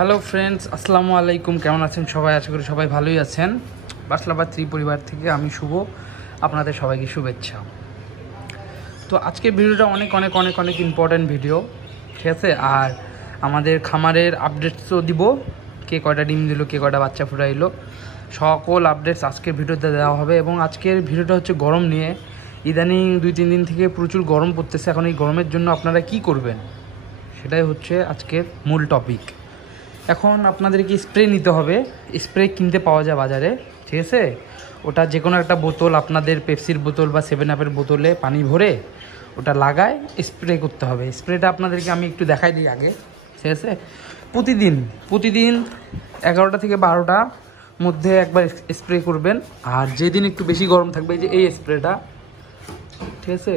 Hello friends, আসসালামু আলাইকুম। কেমন আছেন সবাই? আশা করি সবাই ভালোই আছেন। বাসলাবাদ থ্রি পরিবার থেকে আমি শুভ, আপনাদের সবাইকে শুভেচ্ছা। তো আজকের ভিডিওটা অনেক অনেক অনেক অনেক ইম্পর্ট্যান্ট ভিডিও, ঠিক আছে। আর আমাদের খামারের আপডেটসও দিব, কে কয়টা ডিম দিল, কে কয়টা বাচ্চা ফুটাইলো, সকল আপডেটস আজকের ভিডিওতে দেওয়া হবে। এবং আজকের ভিডিওটা হচ্ছে গরম নিয়ে। ইদানিং 2-3 দিন থেকে প্রচুর গরম পড়তেছে। এখন এই গরমের জন্য আপনারা কি করবেন, সেটাই হচ্ছে আজকের মূল টপিক। এখন আপনাদেরকে স্প্রে নিতে হবে। স্প্রে কিনতে পাওয়া যায় বাজারে, ঠিক আছে। ওটা যে কোনো একটা বোতল, আপনাদের পেপসির বোতল বা 7-আপের বোতলে পানি ভরে ওটা লাগায় স্প্রে করতে হবে। স্প্রেটা আপনাদেরকে আমি একটু দেখাই দিই আগে, ঠিক আছে। প্রতিদিন 11টা থেকে 12টার মধ্যে একবার স্প্রে করবেন। আর যেদিন একটু বেশি গরম থাকবে, এই যে এই স্প্রেটা, ঠিক আছে,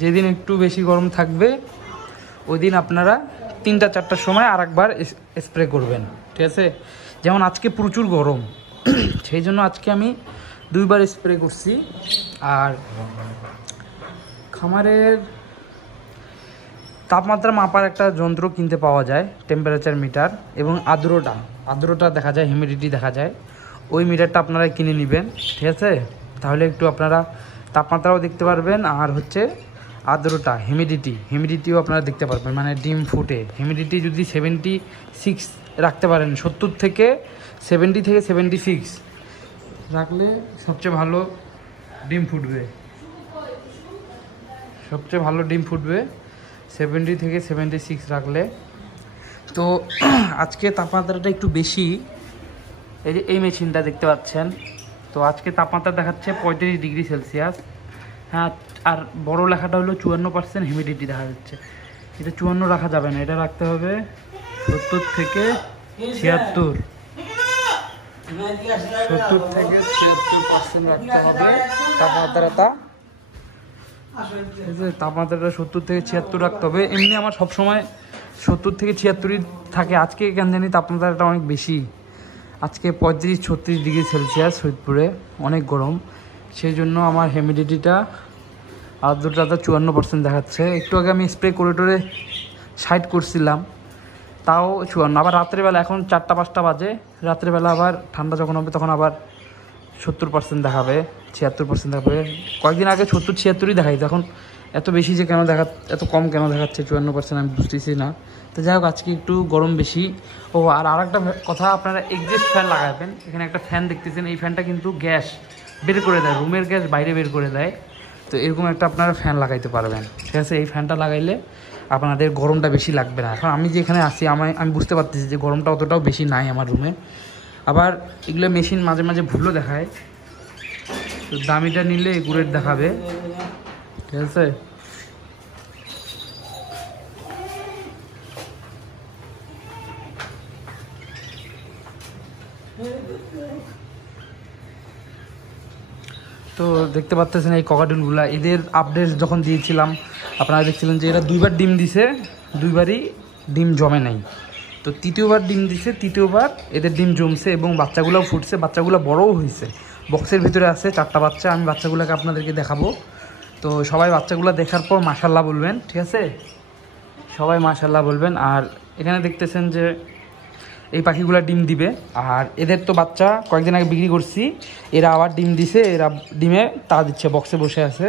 যেদিন একটু বেশি গরম থাকবে ওই দিন আপনারা 3টা-4টার সময় আর একবার স্প্রে করবেন, ঠিক আছে। যেমন আজকে প্রচুর গরম, সেই জন্য আজকে আমি 2বার স্প্রে করছি। আর খামারের তাপমাত্রা মাপার একটা যন্ত্র কিনতে পাওয়া যায়, টেম্পারেচার মিটার, এবং আর্দ্রতা দেখা যায়, হিউমিডিটি দেখা যায়। ওই মিটারটা আপনারা কিনে নেবেন, ঠিক আছে। তাহলে একটু আপনারা তাপমাত্রাও দেখতে পারবেন, আর হচ্ছে আর্দ্রতা, হিউমিডিটিও আপনারা দেখতে পারবেন। মানে ডিম ফুটে হিউমিডিটি যদি 76 রাখতে পারেন, 70 থেকে 76 রাখলে সবচেয়ে ভালো ডিম ফুটবে, 70 থেকে 76 রাখলে। তো আজকে তাপমাত্রাটা একটু বেশি। এই যে এই মেশিনটা দেখতে পাচ্ছেন, তো আজকে তাপমাত্রা দেখাচ্ছে 35 ডিগ্রি সেলসিয়াস। হ্যাঁ, আর বড় লেখাটা হলো 54% হিউমিডিটি দেখা যাচ্ছে। এটা 54 রাখা যাবে না, এটা রাখতে হবে 70 থেকে 76, 70 থেকে 76% রাখতে হবে তাপমাত্রাটা, ঠিক আছে। তাপমাত্রাটা 70 থেকে 76 রাখতে হবে। এমনি আমার সবসময় 70 থেকে 76ই থাকে। আজকে কেন জানি তাপমাত্রাটা অনেক বেশি, আজকে 35-36 ডিগ্রি সেলসিয়াস সৈয়দপুরে, অনেক গরম। সেই জন্য আমার হিউমিডিটিটা, আর্দ্রতাটা 54% দেখাচ্ছে। একটু আগে আমি স্প্রে করে 60 করছিলাম, তাও 54। আবার রাত্রেবেলা, এখন 4টা-5টা বাজে, রাত্রেবেলা আবার ঠান্ডা যখন হবে তখন আবার 70% দেখাবে, 76% দেখাবে। কয়েকদিন আগে 70-76ই দেখাই, এখন এত বেশি যে কেন এত কম কেন দেখাচ্ছে 54%, আমি বুঝতেছি না। তো যাই হোক, আজকে একটু গরম বেশি। ও আর আরেকটা কথা, আপনারা এক্সস্ট ফ্যান লাগাবেন। এখানে একটা ফ্যান দেখতেছেন, এই ফ্যানটা কিন্তু গ্যাস বের করে দেয়, রুমের গ্যাস বাইরে বের করে দেয়। তো এরকম একটা আপনারা ফ্যান লাগাইতে পারবেন, ঠিক আছে। এই ফ্যানটা লাগাইলে আপনাদের গরমটা বেশি লাগবে না। এখন আমি যেখানে আছি আমি বুঝতে পারতেছি যে গরমটা অতটাও বেশি নাই আমার রুমে। আবার এগুলো মেশিন মাঝে মাঝে ভুলও দেখায়, তো দামিটা নিলে একুরেট দেখাবে, ঠিক আছে। তো দেখতে পাচ্ছেন এই ককাটেলগুলা, এদের আপডেট যখন দিয়েছিলাম আপনারা দেখছিলেন যে এরা 2বার ডিম দিছে, 2বারই ডিম জমে নাই। তো তৃতীয়বার ডিম দিছে, তৃতীয়বার এদের ডিম জমছে এবং বাচ্চাগুলোও ফুটছে, বাচ্চাগুলো বড়ও হয়েছে। বক্সের ভিতরে আছে 4টা বাচ্চা, আমি বাচ্চাগুলোকে আপনাদেরকে দেখাবো। তো সবাই বাচ্চাগুলো দেখার পর মাশাল্লাহ বলবেন, ঠিক আছে, সবাই মাশাল্লাহ বলবেন। আর এখানে দেখতেছেন যে এই পাখিগুলো ডিম দিবে। আর এদের তো বাচ্চা কয়েকদিন আগে বিক্রি করছি, এরা আবার ডিম দিছে, এরা ডিমে তা দিচ্ছে, বক্সে বসে আছে।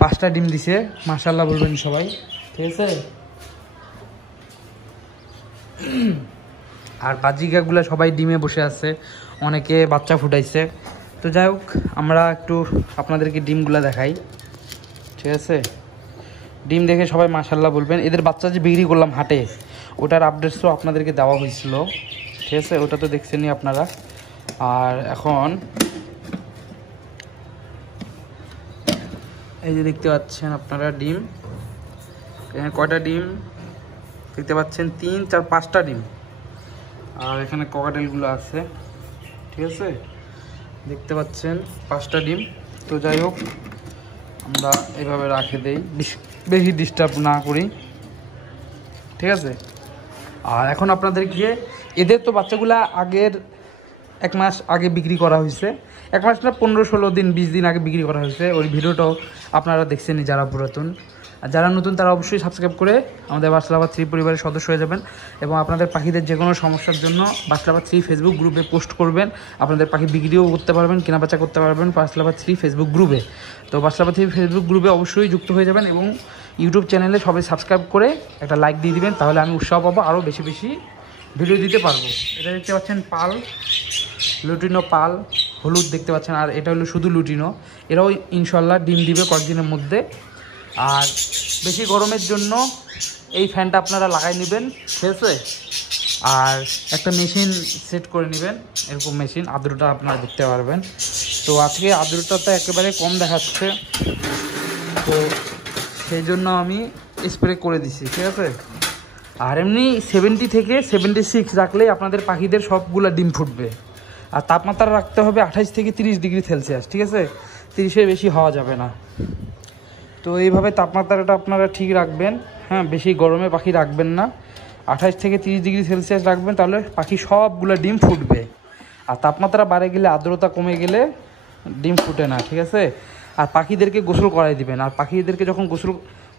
5টা ডিম দিছে, মাশাল্লাহ বলবেন সবাই, ঠিক আছে। আর বাজিকাগুলো সবাই ডিমে বসে আছে, অনেকে বাচ্চা ফুটাইছে। তো যাই হোক, আমরা একটু আপনাদেরকে ডিমগুলো দেখাই, ঠিক আছে। ডিম দেখে সবাই মাশাল্লাহ বলবেন। এদের বাচ্চা যে বিক্রি করলাম হাটে, ওটার আপডেটসও আপনাদেরকে দেওয়া হয়েছিল, ঠিক আছে, ওটা তো দেখছেনই আপনারা। আর এখন এই যে দেখতে পাচ্ছেন আপনারা ডিম, এখানে কয়টা ডিম দেখতে পাচ্ছেন, 3, 4, 5টা ডিম। আর এখানে ককাটেলগুলো আছে, ঠিক আছে, দেখতে পাচ্ছেন 5টা ডিম। তো যাই হোক, আমরা এভাবে রাখে দেই, বেশি ডিস্টার্ব না করি, ঠিক আছে। আর এখন আপনাদেরকে, এদের তো বাচ্চাগুলা আগের 1 মাস আগে বিক্রি করা হয়েছে, 1 মাস না, 15-16 দিন 20 দিন আগে বিক্রি করা হয়েছে। ওই ভিডিওটাও আপনারা দেখছেনই যারা পুরাতন। আর যারা নতুন তারা অবশ্যই সাবস্ক্রাইব করে আমাদের বার্সেল লাভার 3 পরিবারের সদস্য হয়ে যাবেন এবং আপনাদের পাখিদের যে কোনো সমস্যার জন্য বার্সেল লাভার 3 ফেসবুক গ্রুপে পোস্ট করবেন। আপনাদের পাখি বিক্রিও করতে পারবেন, কেনাবেচা করতে পারবেন বার্সেল লাভার 3 ফেসবুক গ্রুপে। তো বার্সেল লাভার 3 ফেসবুক গ্রুপে অবশ্যই যুক্ত হয়ে যাবেন এবং ইউটিউব চ্যানেলে সবাই সাবস্ক্রাইব করে একটা লাইক দিয়ে দিবেন, তাহলে আমি উৎসাহ পাবো আরও বেশি বেশি ভিডিও দিতে পারবো। এটা দেখতে পাচ্ছেন পাল, লুটিনো পাল, হলুদ দেখতে পাচ্ছেন, আর এটা হলো শুধু লুটিনো। এরাও ইনশাল্লাহ ডিম দিবে কয়েকদিনের মধ্যে। আর বেশি গরমের জন্য এই ফ্যানটা আপনারা লাগাই নেবেন, ঠিক আছে। আর একটা মেশিন সেট করে নেবেন, এরকম মেশিন, আর্দ্রতা আপনারা দেখতে পারবেন। তো আজকে আর্দ্রতাটা একেবারে কম দেখাচ্ছে, তো সেই জন্য আমি স্প্রে করে দিছি, ঠিক আছে। আর এমনি 70 থেকে 76 রাখলেই আপনাদের পাখিদের সবগুলা ডিম ফুটবে। আর তাপমাত্রা রাখতে হবে 28 থেকে 30 ডিগ্রি সেলসিয়াস, ঠিক আছে, 30-এর বেশি হওয়া যাবে না। তো এইভাবে তাপমাত্রাটা আপনারা ঠিক রাখবেন, হ্যাঁ, বেশি গরমে পাখি রাখবেন না, 28 থেকে 30 ডিগ্রি সেলসিয়াস রাখবেন, তাহলে পাখি সবগুলো ডিম ফুটবে। আর তাপমাত্রা বাড়ে গেলে, আর্দ্রতা কমে গেলে ডিম ফুটে না, ঠিক আছে। আর পাখিদেরকে গোসল করাই দিবেন। আর পাখিদেরকে যখন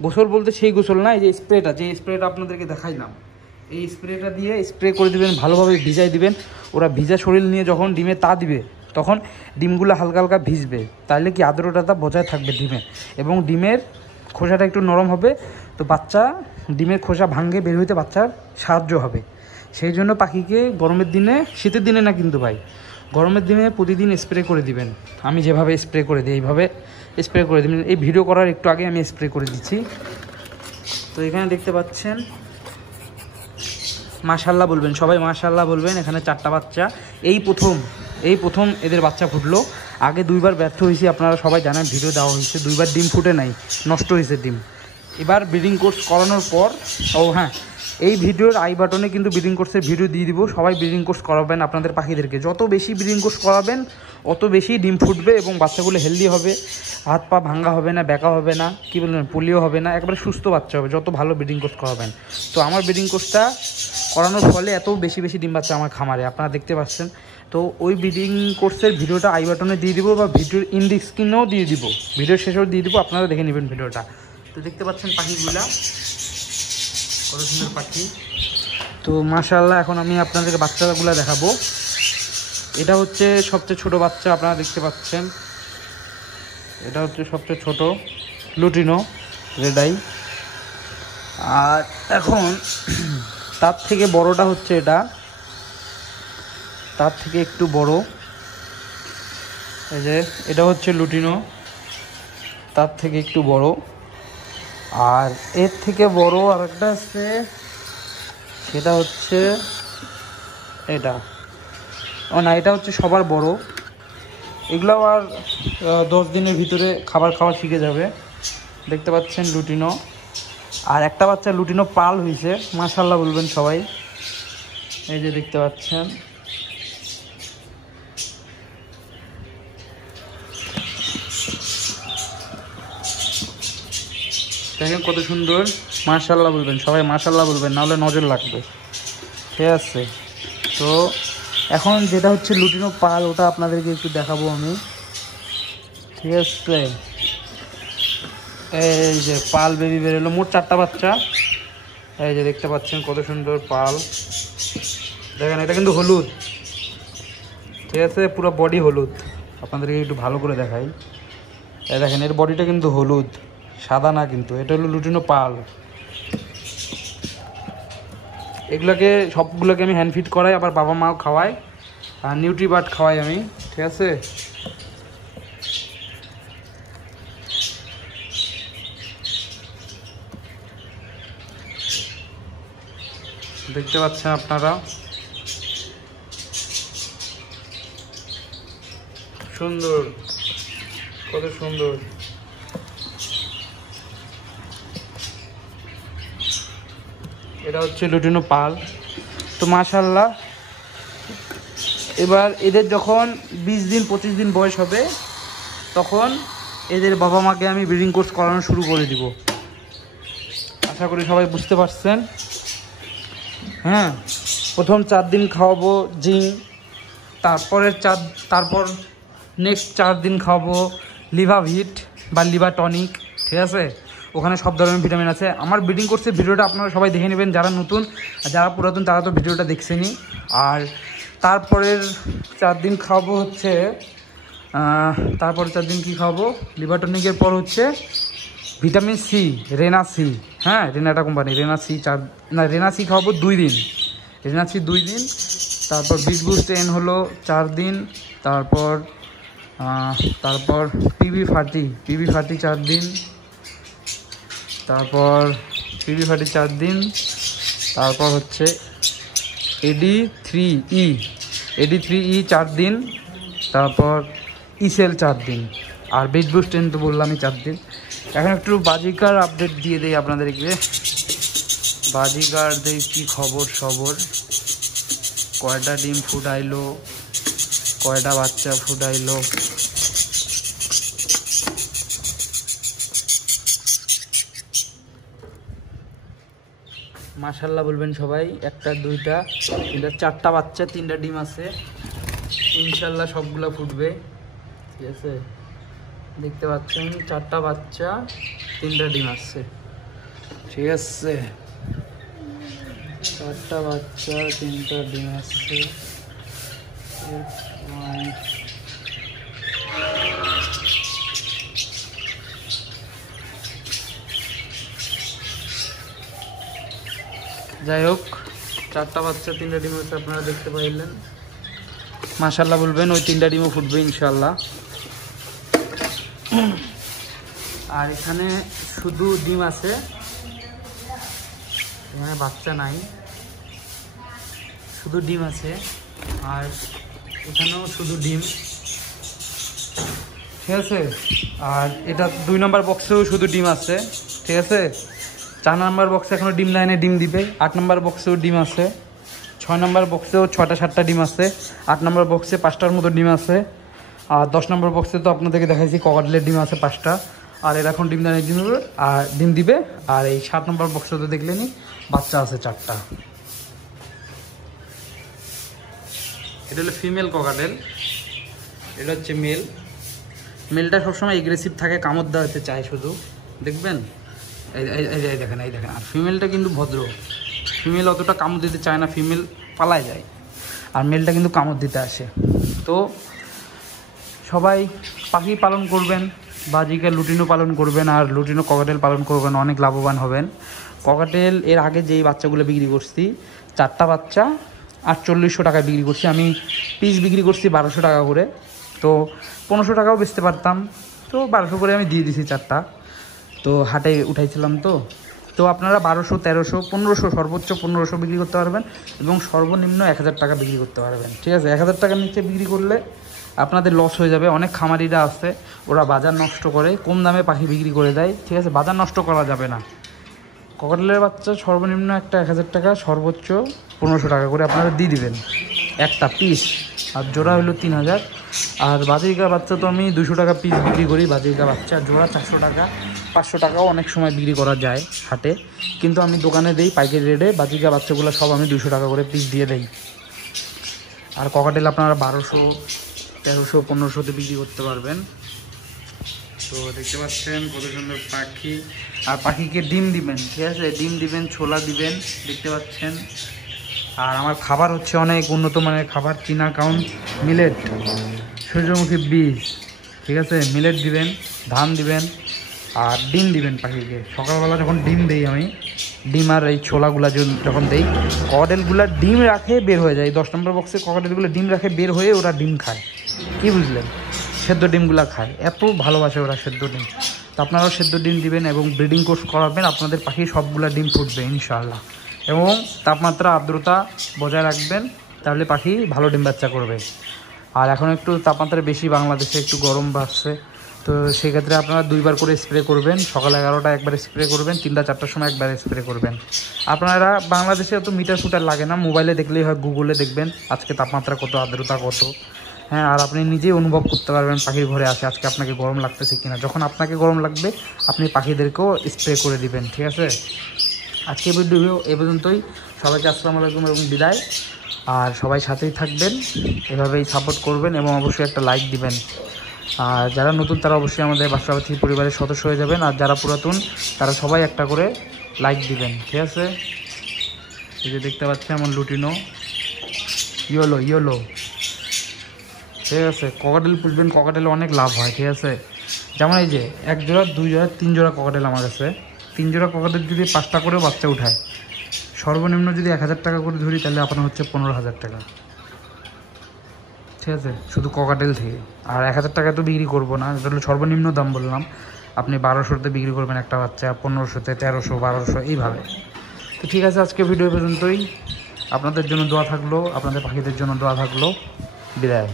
গোসল বলতে সেই গোসল না, এই যে স্প্রেটা আপনাদেরকে দেখাইলাম, এই স্প্রেটা দিয়ে স্প্রে করে দিবেন, ভালোভাবে ভিজাই দিবেন। ওরা ভিজা শরীর নিয়ে যখন ডিমে তা দিবে তখন ডিমগুলো হালকা হালকা ভিজবে, তাহলে কি আর্দ্রতাটা বজায় থাকবে ডিমে, এবং ডিমের খোসাটা একটু নরম হবে। তো বাচ্চা ডিমের খোসা ভাঙে বের হইতে বাচ্চার সাহায্য হবে। সেই জন্য পাখিকে গরমের দিনে, শীতের দিনে না কিন্তু ভাই, গরমের দিনে প্রতিদিন স্প্রে করে দিবেন। আমি যেভাবে স্প্রে করে দিই এইভাবে স্প্রে করে দিবেন। এই ভিডিও করার একটু আগে আমি স্প্রে করে দিচ্ছি। তো এখানে দেখতে পাচ্ছেন, মাশাল্লাহ বলবেন সবাই, মাশাল্লাহ বলবেন। এখানে 4টা বাচ্চা, এই প্রথম এদের বাচ্চা ফুটলো। আগে 2বার ব্যর্থ হয়েছি, আপনারা সবাই জানেন, ভিডিও দেওয়া হয়েছে, 2বার ডিম ফুটে নাই, নষ্ট হয়েছে ডিম। এবার ব্রিডিং কোর্স করানোর পর, ও হ্যাঁ, এই ভিডিওর আই বাটনে কিন্তু ব্রিডিং কোর্সের ভিডিও দিয়ে দিব। সবাই ব্রিডিং কোর্স করাবেন আপনাদের পাখিদেরকে, যত বেশি ব্রিডিং কোর্স করাবেন অত বেশি ডিম ফুটবে এবং বাচ্চাগুলো হেলদি হবে, হাত পা ভাঙ্গা হবে না, ব্যাকা হবে না, কী বলবেন, পোলিও হবে না, একবারে সুস্থ বাচ্চা হবে যত ভালো ব্রিডিং কোর্স করাবেন। তো আমার ব্রিডিং কোর্সটা করানোর ফলে এত বেশি বেশি ডিম বাচ্চা আমার খামারে আপনারা দেখতে পাচ্ছেন। তো ওই ব্রিডিং কোর্সের ভিডিওটা আই বাটনে দিয়ে দিব, বা ভিডিওর ইন্ড স্ক্রিনেও দিয়ে দিব, ভিডিওর শেষেও দিয়ে দিব, আপনারা দেখে নেবেন ভিডিওটা। তো দেখতে পাচ্ছেন পাখিগুলা কত সুন্দর পাখি। তো মাশাআল্লাহ, এখন আমি আপনাদেরকে বাচ্চাগুলো দেখাবো। এটা হচ্ছে সবচেয়ে ছোট বাচ্চা, আপনারা দেখতে পাচ্ছেন, এটা হচ্ছে সবচেয়ে ছোট লুটিনো রেড আই। আর এখন তার থেকে বড়টা হচ্ছে এটা, তার থেকে একটু বড়, এই যে এটা হচ্ছে লুটিনো, তার থেকে একটু বড়। আর এর থেকে বড় আরেকটা আছে, সেটা হচ্ছে এটা, ও না, এটা হচ্ছে সবার বড়। এগুলো আর 10 দিনের ভিতরে খাবার খাওয়া শিখে যাবে। দেখতে পাচ্ছেন লুটিনো। আর একটা বাচ্চা লুটিনো পাল হয়েছে, মাশাআল্লাহ বলবেন সবাই, এই যে দেখতে পাচ্ছেন। দেখেন কত সুন্দর, মাশাআল্লাহ বলবেন সবাই, মাশাআল্লাহ বলবেন, নাহলে নজর লাগবে, ঠিক আছে। তো এখন যেটা হচ্ছে লুটিনো পাল, ওটা আপনাদেরকে একটু দেখাবো আমি, ঠিক আছে। এই যে পাল বেবি বেরোলো, মোট 4টা বাচ্চা, এই যে দেখতে পাচ্ছেন কত সুন্দর পাল। দেখেন এটা কিন্তু হলুদ, ঠিক আছে, পুরো বডি হলুদ। আপনাদেরকে একটু ভালো করে দেখাই, এই দেখেন এর বডিটা কিন্তু হলুদ, সাদা না কিন্তু। এটা হলো লুটিনো পাল। এগুলোকে সবগুলোকে আমি হ্যান্ড ফিড করাই, আবার বাবা মাও খাওয়াই, আর নিউট্রিবার্ট খাওয়াই আমি, ঠিক আছে। দেখতে পাচ্ছেন আপনারা, সুন্দর, কত সুন্দর। এটা হচ্ছে লুটিনো পাল। তো মাশাআল্লাহ, এবার এদের যখন 20 দিন 25 দিন বয়স হবে, তখন এদের বাবা মাকে আমি ব্রিডিং কোর্স করানো শুরু করে দিব। আশা করি সবাই বুঝতে পারছেন। হ্যাঁ, প্রথম 4 দিন খাওয়াবো জিঙ্ক, তারপর নেক্সট 4 দিন খাওয়াবো লিভাভিট বা লিভার টনিক, ঠিক আছে। ওখানে সব ধরনের ভিটামিন আছে। আমার ব্রিডিং কোর্সের ভিডিওটা আপনারা সবাই দেখে নেবেন, যারা নতুন আর যারা পুরাতন তারা তো ভিডিওটা দেখছেনই। আর তারপরের 4 দিন খাওয়াবো হচ্ছে তারপরে 4 দিন কী খাওয়াবো, লিভার টনিকের পর হচ্ছে ভিটামিন সি, রেনা সি। হ্যাঁ, রেনাটা কোম্পানি, রেনা সি রেনা সি খাওয়াবো 2 দিন, রেনা সি 2 দিন। তারপর বিগ বুস্ট এন হলো 4 দিন। তারপর পিবি ফার্টি 4 দিন। তারপর পিবি ফার্টি 4 দিন। তারপর হচ্ছে AD3E 4 দিন। তারপর ইসেল 4 দিন। আর বিগ বুস্ট এন তো বললামই 4 দিন। এখন একটু বাজিকার আপডেট দিয়ে দেই আপনাদেরকে। বাজিকারদের কী খবর সবর, কয়টা ডিম ফুটাইলো, কয়টা বাচ্চা ফুটাইলো। মাশাআল্লাহ বলবেন সবাই। 1টা 2টা 3টা 4টা বাচ্চা, 3টা ডিম আছে। ইনশাল্লাহ সবগুলো ফুটবে। ঠিক আছে, দেখতে পাচ্ছেন 4টা বাচ্চা 3টা ডিম আসছে। ঠিক আছে, 4টা বাচ্চা 3টা ডিম আসছে। যাই হোক, 4টা বাচ্চা 3টা ডিম হচ্ছে, আপনারা দেখতে পাইলেন। মাশাআল্লাহ বলবেন, ওই 3টা ডিমও ফুটবে ইনশাল্লাহ। আর এখানে শুধু ডিম আছে, এখানে বাচ্চা নাই, শুধু ডিম আছে। আর এখানেও শুধু ডিম। ঠিক আছে, আর এটা 2 নম্বর বক্সেও শুধু ডিম আছে। ঠিক আছে, 4 নম্বর বক্সে এখনও ডিম লাইনে ডিম দিবে। 8 নম্বর বক্সেও ডিম আছে। 6 নম্বর বক্সেও 6টা 7টা ডিম আছে। 8 নম্বর বক্সে 5টার মতো ডিম আছে। আর 10 নম্বর বক্সে তো আপনাদেরকে দেখাইছি ককাটেলের ডিম আছে 5টা। আর এর এখন ডিম লাইনে ডিম দিবে। আর এই 7 নম্বর বক্সে তো দেখলেনি বাচ্চা আছে 4টা। এটা হলো ফিমেল ককাটেল, এটা হচ্ছে মেল। মেলটা সবসময় এগ্রেসিভ থাকে, কামড় দেওয়াতে চায় শুধু, দেখবেন। এই দেখেন। আর ফিমেলটা কিন্তু ভদ্র, ফিমেল অতটা কামড় দিতে চায় না, ফিমেল পালায় যায়। আর মেলটা কিন্তু কামড় দিতে আসে। তো সবাই পাখি পালন করবেন, বাজিকা লুটিনো পালন করবেন, আর লুটিনো ককাটেল পালন করবেন, অনেক লাভবান হবেন। ককাটেল এর আগে যেই বাচ্চাগুলো বিক্রি করছি, 4টা বাচ্চা 4800 টাকায় বিক্রি করছি। আমি পিস বিক্রি করছি 1200 টাকা করে। তো 1500 টাকাও বেচতে পারতাম, তো 1200 করে আমি দিয়ে দিছি 4টা। তো হাটে উঠাইছিলাম। তো আপনারা 1200, 1300, 1500, সর্বোচ্চ 1500 বিক্রি করতে পারবেন, এবং সর্বনিম্ন 1000 টাকা বিক্রি করতে পারবেন। ঠিক আছে, 1000 টাকার নিচে বিক্রি করলে আপনাদের লস হয়ে যাবে। অনেক খামারিরা আছে, ওরা বাজার নষ্ট করে কম দামে পাখি বিক্রি করে দেয়। ঠিক আছে, বাজার নষ্ট করা যাবে না। ককাটেলের বাচ্চা সর্বনিম্ন একটা 1000 টাকা, সর্বোচ্চ 1500 টাকা করে আপনারা দিয়ে দিবেন একটা পিস। আর জোড়া হলো 3000। আর বাজিকা বাচ্চা তো আমি 200 টাকা পিস বিক্রি করি। বাজিকা বাচ্চা জোড়া 400 টাকা, 500 টাকাও অনেক সময় বিক্রি করা যায় হাটে। কিন্তু আমি দোকানে দিই পাইকারি রেটে। বাজিকা বাচ্চাগুলো সব আমি 200 টাকা করে পিস দিয়ে দেই। আর ককাটেল আপনারা 1200, 1300, 1500তে বিক্রি করতে পারবেন। তো দেখতে পাচ্ছেন কত সুন্দর পাখি। আর পাখিকে ডিম দিবেন। ঠিক আছে, ডিম দিবেন, ছোলা দিবেন, দেখতে পাচ্ছেন। আর আমার খাবার হচ্ছে অনেক উন্নত মানের খাবার, চীনা কাউন্ট মিলেট, সূর্যমুখী বীজ। ঠিক আছে, মিলেট দিবেন, ধান দিবেন, আর ডিম দিবেন পাখিকে। সকালবেলা যখন ডিম দেই আমি, ডিম আর এই ছোলাগুলা যখন দেই, ককাটেলগুলা ডিম রাখে বের হয়ে যায়। 10 নম্বর বক্সে ককাটেলগুলো ডিম রাখে বের হয়ে ওরা ডিম খায়। কি বুঝলেন, সেদ্ধ ডিমগুলা খায়, এত ভালোবাসে ওরা সেদ্ধ ডিম। তো আপনারাও সেদ্ধ ডিম দিবেন এবং ব্রিডিং কোর্স করাবেন, আপনাদের পাখি সবগুলা ডিম ফুটবে ইনশাআল্লাহ। এবং তাপমাত্রা আর্দ্রতা বজায় রাখবেন, তাহলে পাখি ভালো ডিম বাচ্চা করবে। আর এখন একটু তাপমাত্রা বেশি, বাংলাদেশে একটু গরম বাড়ছে। তো সেক্ষেত্রে আপনারা 2বার করে স্প্রে করবেন। সকাল 11টা একবার স্প্রে করবেন, 3টা 4টার সময় একবার স্প্রে করবেন। আপনারা বাংলাদেশে অত মিটার ফুটার লাগে না, মোবাইলে দেখলেই হয়, গুগলে দেখবেন আজকে তাপমাত্রা কত, আর্দ্রতা কত। হ্যাঁ, আর আপনি নিজেই অনুভব করতে পারবেন পাখির ঘরে আসে আজকে আপনাকে গরম লাগতেছে কিনা। যখন আপনাকে গরম লাগবে আপনি পাখিদেরকেও স্প্রে করে দিবেন। ঠিক আছে, আজকে ভিডিও এ পর্যন্তই। সবাইকে আসসালামু আলাইকুম এবং বিদায়। আর সবাই সাথেই থাকবেন, এভাবেই সাপোর্ট করবেন এবং অবশ্যই একটা লাইক দিবেন। আর যারা নতুন তারা অবশ্যই আমাদের বাসা পাখি পরিবারের সদস্য হয়ে যাবেন, আর যারা পুরাতন তারা সবাই একটা করে লাইক দিবেন, ঠিক আছে? এই যে দেখতে পাচ্ছেন আমার লুটিনো ইয়োলো, ঠিক আছে? ককাটেল পুষবেন, ককাটেলে অনেক লাভ হয়, ঠিক আছে? যেমন এই যে 1 জোড়া 2 জোড়া 3 জোড়া ককাটেল আমার কাছে, 3 জোড়া ককাটেল যদি 5টা করে বাচ্চা উঠায়, সর্বনিম্ন যদি 1000 টাকা করে ধরি তাহলে আপনার হচ্ছে 15,000 টাকা, ঠিক আছে? শুধু ককাটেল থেকে। আর 1000 টাকা তো বিক্রি করবো না, এটা হলো সর্বনিম্ন দাম বললাম। আপনি 1200তে বিক্রি করবেন একটা বাচ্চা, 1500তে, 1300, 1200 এইভাবে। তো ঠিক আছে, আজকে ভিডিও পর্যন্তই। আপনাদের জন্য দোয়া থাকলো, আপনাদের পাখিদের জন্য দোয়া থাকলো। বিদায়।